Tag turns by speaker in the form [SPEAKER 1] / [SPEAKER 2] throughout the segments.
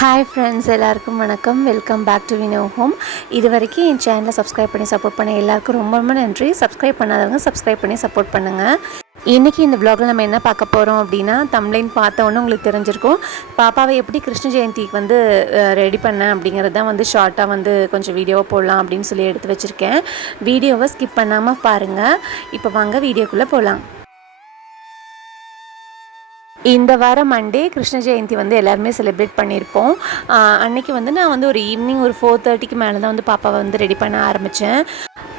[SPEAKER 1] Hi friends எல்லாருக்கும் வணக்கம். Welcome back to Vino home இது வரைக்கும் என் சேனலை சப்ஸ்கிரைப் பண்ணி சப்போர்ட் பண்ண எல்லாருக்கும் ரொம்ப ரொம்ப நன்றி. சப்ஸ்கிரைப் பண்ணாதவங்க சப்ஸ்கிரைப் பண்ணி சப்போர்ட் பண்ணுங்கள் இன்றைக்கி இந்த vlogல நம்ம என்ன பார்க்க போகிறோம் அப்படின்னா தம்ப்ளைன் பார்த்த உங்களுக்கு தெரிஞ்சிருக்கும். பாப்பாவை எப்படி கிருஷ்ண ஜெயந்திக்கு வந்து ரெடி பண்ணேன் அப்படிங்கிறது தான் வந்து ஷார்ட்டாக வந்து கொஞ்சம் வீடியோவை போடலாம் அப்படின்னு சொல்லி எடுத்து வச்சுருக்கேன். வீடியோவை ஸ்கிப் பண்ணாமல் பாருங்கள் இப்போ வாங்க வீடியோக்குள்ளே போகலாம் இந்த வாரம் மண்டே கிருஷ்ண ஜெயந்தி வந்து எல்லாருமே செலிப்ரேட் பண்ணியிருப்போம். அன்னைக்கு வந்து நான் வந்து ஒரு ஈவினிங் ஒரு ஃபோர் தேர்ட்டிக்கு மேலே தான் வந்து பாப்பாவை வந்து ரெடி பண்ண ஆரம்பித்தேன்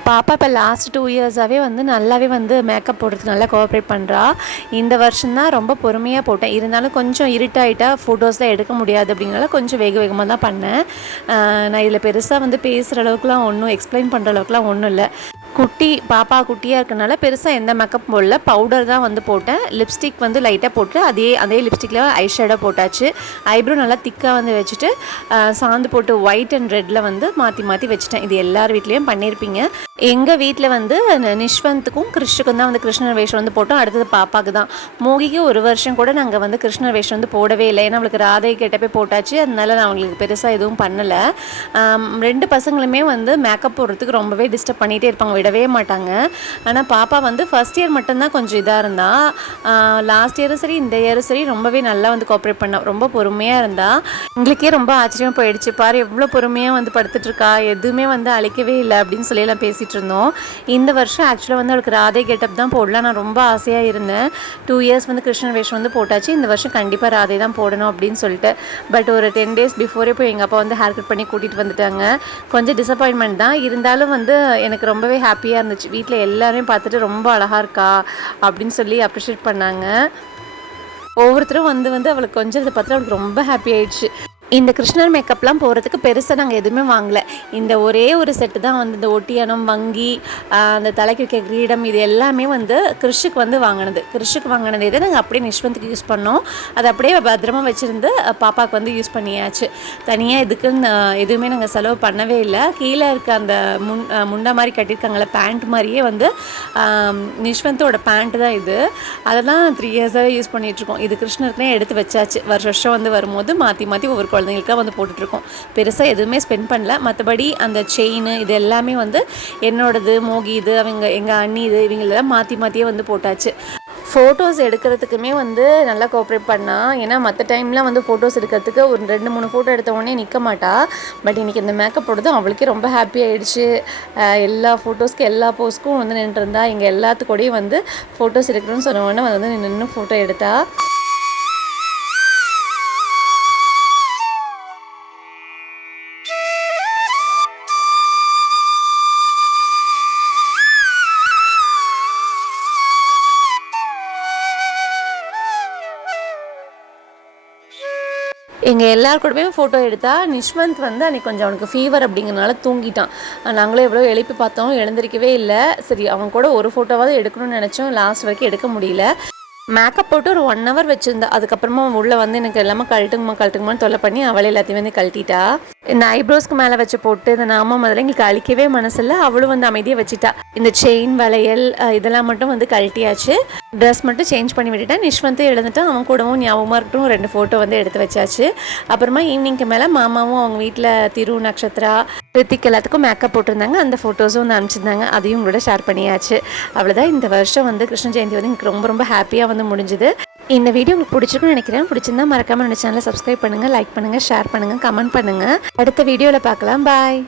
[SPEAKER 1] பாப்பா இப்போ லாஸ்ட் டூ இயர்ஸாகவே வந்து நல்லாவே வந்து மேக்கப் போடுறதுக்கு நல்லா கோஆப்ரேட் பண்ணுறா இந்த வருஷம் தான் ரொம்ப பொறுமையாக போட்டேன். இருந்தாலும் கொஞ்சம் இருட்டாயிட்டா ஃபோட்டோஸ்லாம் எடுக்க முடியாது அப்படிங்கிறனால கொஞ்சம் வேக வேகமாக தான் பண்ணேன். நான் இதில் பெருசாக வந்து பேசுகிற அளவுக்குலாம் ஒன்றும் எக்ஸ்பிளைன் பண்ணுற அளவுக்குலாம் ஒன்றும் இல்லை. குட்டி பாப்பா குட்டியாக இருக்கனால பெருசாக எந்த மேக்கப் போடல. பவுடர் தான் வந்து போட்டேன். லிப்ஸ்டிக் வந்து லைட்டாக போட்டு அதே அதே லிப்ஸ்டிக்கில் ஐஷேடோ போட்டாச்சு. ஐப்ரோ நல்லா திக்காக வந்து வச்சுட்டு சாந்து போட்டு ஒயிட் அண்ட் ரெட்டில் வந்து மாற்றி மாற்றி வச்சுட்டேன். இது எல்லார் வீட்லேயும் பண்ணியிருப்பீங்க எங்கள் வீட்டில் வந்து ந- நிஷ்வந்த்துக்கும் கிருஷ்ணுக்கும் தான் வந்து கிருஷ்ணர் வேஷம் வந்து போட்டோம். அடுத்தது பாப்பாவுக்கு தான். மோகிக்கு ஒரு வருஷம் கூட நாங்கள் வந்து கிருஷ்ணர் வேஷம் வந்து போடவே இல்லை. ஏன்னா அவளுக்கு ராதை போய் போட்டாச்சு. அதனால நான் அவங்களுக்கு பெருசாக எதுவும் பண்ணலை. ரெண்டு பசங்களுமே வந்து மேக்கப் போடுறதுக்கு ரொம்பவே டிஸ்டர்ப் பண்ணிகிட்டே இருப்பாங்க. விடவே மாட்டாங்க. ஆனால் பாப்பா வந்து ஃபர்ஸ்ட் இயர் மட்டும்தான் கொஞ்சம் இதாக இருந்தா. லாஸ்ட் இயரும் சரி இந்த இயரும் சரி ரொம்பவே நல்லா வந்து கோஆப்ரேட் பண்ணா. ரொம்ப பொறுமையாக இருந்தா. எங்களுக்கே ரொம்ப ஆச்சரியமாக போயிடுச்சு. பாரு எவ்வளோ பொறுமையாக வந்து படுத்துட்டு இருக்கா. எதுவுமே வந்து அழிக்கவே இல்லை அப்படின்னு சொல்லி எல்லாம் பேசிகிட்டு இருந்தோம் இந்த வருஷம் ஆக்சுவலாக வந்து அவளுக்கு ராதே கெட்டப் தான் போடலாம். நான் ரொம்ப ஆசையாக இருந்தேன். டூ இயர்ஸ் வந்து கிருஷ்ணன் வேஷம் வந்து போட்டாச்சு. இந்த வருஷம் கண்டிப்பாக ராதே தான் போடணும் அப்படின்னு சொல்லிட்டு. பட் ஒரு டென் டேஸ் பிஃபோரே போய் எங்கள் அப்பா வந்து ஹேர் கட் பண்ணி கூட்டிகிட்டு வந்துட்டாங்க. கொஞ்சம் டிசப்பாயின்மெண்ட் தான். இருந்தாலும் வந்து எனக்கு ரொம்பவே ஹாப்பியாக இருந்துச்சு. வீட்டில் எல்லாரையும் பார்த்துட்டு ரொம்ப அழகாக இருக்கா அப்படின்னு சொல்லி அப்ரிஷியேட் பண்ணாங்க. ஒவ்வொருத்தரும் வந்து வந்து அவளுக்கு கொஞ்சம் இதை பார்த்துட்டு அவளுக்கு ரொம்ப ஹாப்பி ஆயிடுச்சு. இந்த கிருஷ்ணர் மேக்கப்லாம் போகிறதுக்கு பெருசாக நாங்கள் எதுவுமே வாங்கலை. இந்த ஒரே ஒரு செட்டு தான் வந்து இந்த ஒட்டியானம் வங்கி அந்த தலைக்கு வைக்க கிரீடம் இது எல்லாமே வந்து கிருஷுக்கு வந்து வாங்கினது. கிருஷுக்கு வாங்கினது இதை நாங்கள் அப்படியே நிஷ்வந்துக்கு யூஸ் பண்ணோம். அதை அப்படியே பத்திரமா வச்சுருந்து பாப்பாவுக்கு வந்து யூஸ் பண்ணியாச்சு. தனியாக இதுக்குன்னு எதுவுமே நாங்கள் செலவு பண்ணவே இல்லை. கீழே இருக்க அந்த முன் அஹ், முண்டா மாதிரி கட்டியிருக்காங்களே பேண்ட் மாதிரியே வந்து நிஷ்வந்தோட பேண்ட் தான் இது. அதை தான் த்ரீ இயர்ஸாகவே யூஸ் பண்ணிகிட்ருக்கோம் இது கிருஷ்ணருக்குனே எடுத்து வச்சாச்சு. வருஷ வருஷம் வந்து வரும்போது மாற்றி மாற்றி ஒவ்வொரு குழந்தைங்களுக்காக வந்து போட்டுட்ருக்கோம். பெருசாக எதுவுமே ஸ்பெண்ட் பண்ணல. மற்றபடி அந்த செயின் இது எல்லாமே வந்து என்னோடது மோகி இது அவங்க எங்கள் அண்ணி இது இவங்களெல்லாம் மாற்றி மாற்றியே வந்து போட்டாச்சு. ஃபோட்டோஸ் எடுக்கிறதுக்குமே வந்து நல்லா கோஆப்ரேட் பண்ணால் ஏன்னா மற்ற டைம்லாம் வந்து ஃபோட்டோஸ் எடுக்கிறதுக்கு ஒரு ரெண்டு மூணு ஃபோட்டோ எடுத்த உடனே நிற்க மாட்டா. பட் இன்றைக்கி இந்த மேக்கப் போட்டதும் அவளுக்கே ரொம்ப ஹாப்பி ஆகிடுச்சு எல்லா ஃபோட்டோஸ்க்கு எல்லா போஸ்க்கும் வந்து நின்றுருந்தா எங்கள் எல்லாத்துக்கூடையும் வந்து ஃபோட்டோஸ் எடுக்கணும்னு சொன்ன உடனே வந்து நின்று ஃபோட்டோ எடுத்தா. எங்கள் எல்லார் கூடவே ஃபோட்டோ எடுத்தால் நிஷ்வந்த் வந்து அன்றைக்கி கொஞ்சம் அவனுக்கு ஃபீவர் அப்படிங்கிறனால தூங்கிட்டான். நாங்களும் எவ்வளோ எழுப்பி பார்த்தோம் எழுந்திருக்கவே இல்லை. சரி அவன் கூட ஒரு ஃபோட்டோவாவது எடுக்கணும்னு நினச்சோம். லாஸ்ட் வரைக்கும் எடுக்க முடியல. மேக்கப் போட்டு ஒரு ஒன் ஹவர் வச்சுருந்தா. அதுக்கப்புறமா உள்ளே வந்து எனக்கு எல்லாமே கழட்டுங்கம்மா கழட்டுங்கம்மான்னு தொல்லை பண்ணி அவளே எல்லாத்தையும் வந்து கழட்டிட்டா. இந்த ஐப்ரோஸ்க்கு மேலே வச்சு போட்டு இந்த நாம முதல்ல எங்களுக்கு அழிக்கவே மனசில்ல. அவளும் வந்து அமைதியாக வச்சுட்டா. இந்த செயின் வளையல் இதெல்லாம் மட்டும் வந்து கழட்டியாச்சு. ட்ரெஸ் மட்டும் சேஞ்ச் பண்ணி விட்டுட்டேன் நிஷ்வந்தும் எழுந்துட்டான் அவன் கூடவும் ஞாபகமாக இருக்கட்டும் ரெண்டு ஃபோட்டோ வந்து எடுத்து வச்சாச்சு. அப்புறமா ஈவினிங்க்கு மேலே மாமாவும் அவங்க வீட்டில் திரு நட்சத்திரா ரித்திக் எல்லாத்துக்கும் மேக்கப் போட்டிருந்தாங்க. அந்த ஃபோட்டோஸும் வந்து அனுப்பிச்சிருந்தாங்க. அதையும் உங்களோட ஷேர் பண்ணியாச்சு. அவ்வளோதான் இந்த வருஷம் வந்து கிருஷ்ண ஜெயந்தி வந்து எனக்கு ரொம்ப ரொம்ப ஹாப்பியாக வந்து முடிஞ்சுது. இந்த வீடியோ உங்களுக்கு பிடிச்சிருக்குன்னு நினைக்கிறேன். பிடிச்சிருந்தா மறக்காம நம்ம சேனலை சப்ஸ்கிரைப் பண்ணுங்கள் லைக் பண்ணுங்கள் ஷேர் பண்ணுங்கள் கமெண்ட் பண்ணுங்கள் அடுத்த வீடியோவில் பார்க்கலாம். பாய்